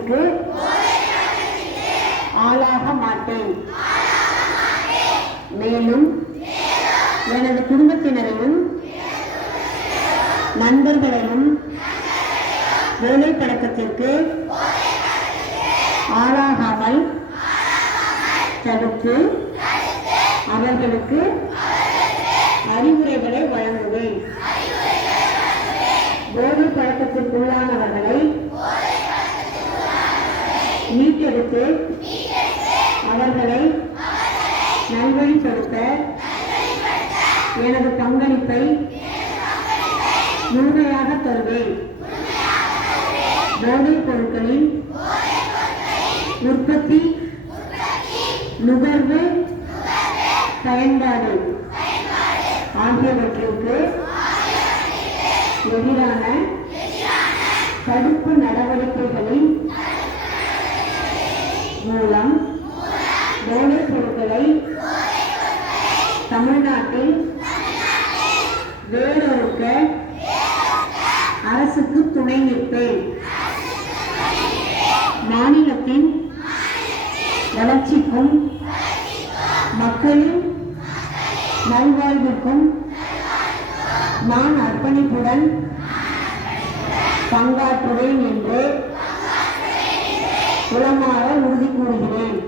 பழக்கத்திற்கு ஆளாக மாட்டேன். மேலும் எனது குடும்பத்தினரையும் நண்பர்களையும் வேலை பழக்கத்திற்கு ஆளாகாமல் தடுத்து அவர்களுக்கு அறிவுரைகளை வழங்குவேன். போதை பழக்கத்திற்குள்ளானவர்களை மீட்டெடுத்து அவர்களை நல்வழிப்படுத்த எனது பங்களிப்பை முழுமையாக தருவேன். போதைப் பொருட்களின் உற்பத்தி நுகர்வு பயன்பாடு ஆகியவற்றிற்கு எதிரான தடுப்பு நடவடிக்கைகளின் மூலம் போதைப் பொருட்களை தமிழ்நாட்டில் வேறொருக்க அரசுக்கு துணை நிற்பேன். மாநிலத்தின் வளர்ச்சிக்கும் மக்களின் நல்வாழ்வுக்கும் நான் அர்ப்பணிப்புடன் பங்காற்றுவேன் என்று உளமாக உறுதி கூறுகிறேன்.